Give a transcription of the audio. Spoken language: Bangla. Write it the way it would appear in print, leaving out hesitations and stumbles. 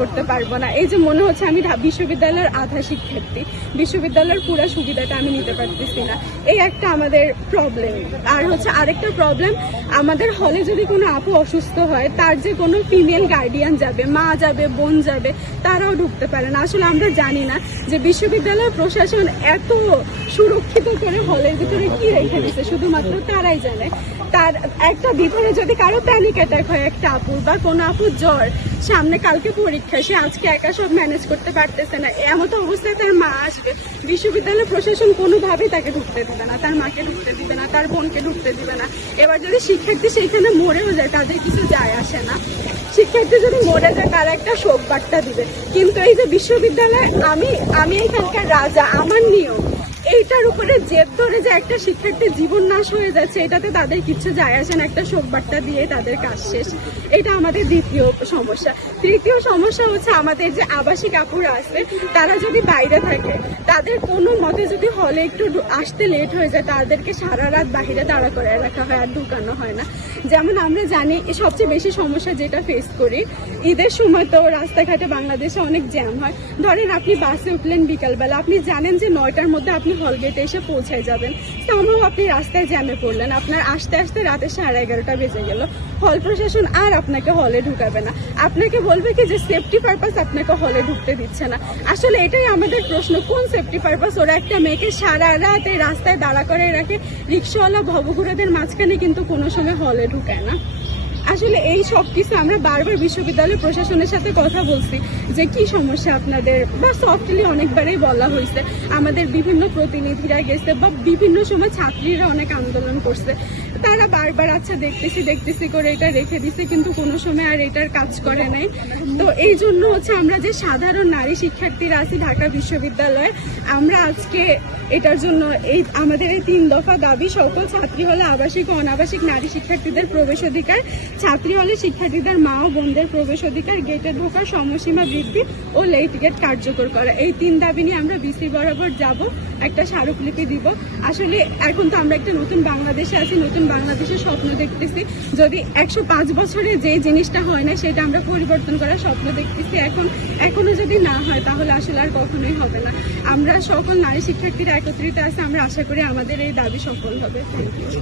করতে পারবো না। এই যে মনে হচ্ছে আমি বিশ্ববিদ্যালয়ের আধা শিক্ষার্থী, বিশ্ববিদ্যালয়ের পুরো সুবিধাটা আমি নিতে পারতেছি না, এই একটা আমাদের প্রবলেম। আর হচ্ছে আরেকটা প্রবলেম, আমাদের হলে যদি কোনো আপু অসুস্থ হয়, তার যে কোনো ফিমেল গার্ডিয়ান যাবে, মা যাবে, বোন যাবে, তারাও ঢুকতে পারে না। আসলে আমরা জানি না যে বিশ্ববিদ্যালয় প্রশাসন এত সুরক্ষিত করে হলের ভিতরে কি রেখে দিচ্ছে, শুধুমাত্র তারাই জানে। তার একটা ভিতরে যদি কারো প্যানিক অ্যাটাক হয়, একটা আপুর বা কোনো আপুর জ্বর, সামনে কালকে পরীক্ষা, সে আজকে একা সব ম্যানেজ করতে পারতেছে না, এমন অবস্থায় তার মা আসবে, বিশ্ববিদ্যালয় প্রশাসন কোনোভাবেই তাকে ঢুকতে দিবে না, তার মাকে ঢুকতে দিবে না, তার বোনকে ঢুকতে দিবে না। এবার যদি শিক্ষার্থী সেইখানে মরেও যায়, তাদের কিছু যায় আসে না। শিক্ষার্থী যদি মরে যায়, তারা একটা শোক বার্তা দিবে। কিন্তু এই যে বিশ্ববিদ্যালয়, আমি এখানকার রাজা, আমার নিয়ম, এইটার উপরে জেদ ধরে যে একটা শিক্ষার্থীর জীবন নাশ হয়ে যাচ্ছে, এটাতে তাদের কিছু যায় আসে না, একটা শোক বার্তা দিয়ে তাদের কাজ শেষ। এটা আমাদের দ্বিতীয় সমস্যা। তৃতীয় সমস্যা হচ্ছে আমাদের যে আবাসিক আপুরা আছে, তারা যদি বাইরে থাকে, তাদের কোনো মতে যদি হলে একটু আসতে লেট হয়ে যায়, তাদেরকে সারা রাত বাহিরে দাঁড়া করে রাখা হয়, আর ঢুকানো হয় না। যেমন আমরা জানি সবচেয়ে বেশি সমস্যা যেটা ফেস করি, ঈদের সময় তো রাস্তাঘাটে বাংলাদেশে অনেক জ্যাম হয়। ধরেন আপনি বাসে উঠলেন বিকালবেলা, আপনি জানেন যে 9টার মধ্যে আপনি হল গেটে এসে পৌঁছায় যাবেন, তাও আপনি রাস্তায় জ্যামে পড়লেন, আপনার আসতে আসতে রাতে 11:30 বেজে গেল। হল প্রশাসন আর আপনাকে হলে ঢুকাবে না, আপনাকে বলবে কি যে সেফটি পারপাস আপনাকে হলে ঢুকতে দিচ্ছে না। আসলে এটাই আমাদের প্রশ্ন, কোন সেফটি পারপাস? ওরা একটা মেয়েকে সারা রাত এই রাস্তায় দাঁড়া করে রাখে, রিক্সাওয়ালা ভবঘুরেদের মাঝখানে কিন্তু কোনো সময় হলে ঢুকায় না। আসলে এই সব কিছু আমরা বারবার বিশ্ববিদ্যালয় প্রশাসনের সাথে কথা বলছি যে কি সমস্যা আপনাদের, বা সফটলি অনেকবারই বলা হয়েছে, আমাদের বিভিন্ন প্রতিনিধিরা গেছে, বা বিভিন্ন সময় ছাত্রীরা অনেক আন্দোলন করছে, তারা বারবার আচ্ছা দেখতেছি করে এটা রেখে দিছে, কিন্তু কোনো সময় আর এটার কাজ করে নাই। তো এই জন্য হচ্ছে আমরা যে সাধারণ নারী শিক্ষার্থীরা আছি ঢাকা বিশ্ববিদ্যালয়ে, আমরা আজকে এটার জন্য আমাদের এই 3 দফা দাবি: সকল ছাত্রী হলে আবাসিক ও অনাবাসিক নারী শিক্ষার্থীদের প্রবেশ অধিকার, ছাত্রী হলে শিক্ষার্থীদের মা ও বোনদের প্রবেশ অধিকার, গেটে ঢোকার সময়সীমা বৃদ্ধি ও লেট গেট কার্যকর করা। এই 3 দাবি নিয়ে আমরা বিসি বরাবর যাব, একটা স্মারকলিপি দিব। আসলে এখন তো আমরা একটা নতুন বাংলাদেশে আছি, নতুন বাংলাদেশের স্বপ্ন দেখতেছি। যদি 105 বছরে যে জিনিসটা হয় না, সেটা আমরা পরিবর্তন করার স্বপ্ন দেখতেছি। এখনো যদি না হয়, তাহলে আসলে আর কখনোই হবে না। আমরা সকল নারী শিক্ষার্থীরা একত্রিত আছে, আমরা আশা করি আমাদের এই দাবি সফল হবে। Thank you.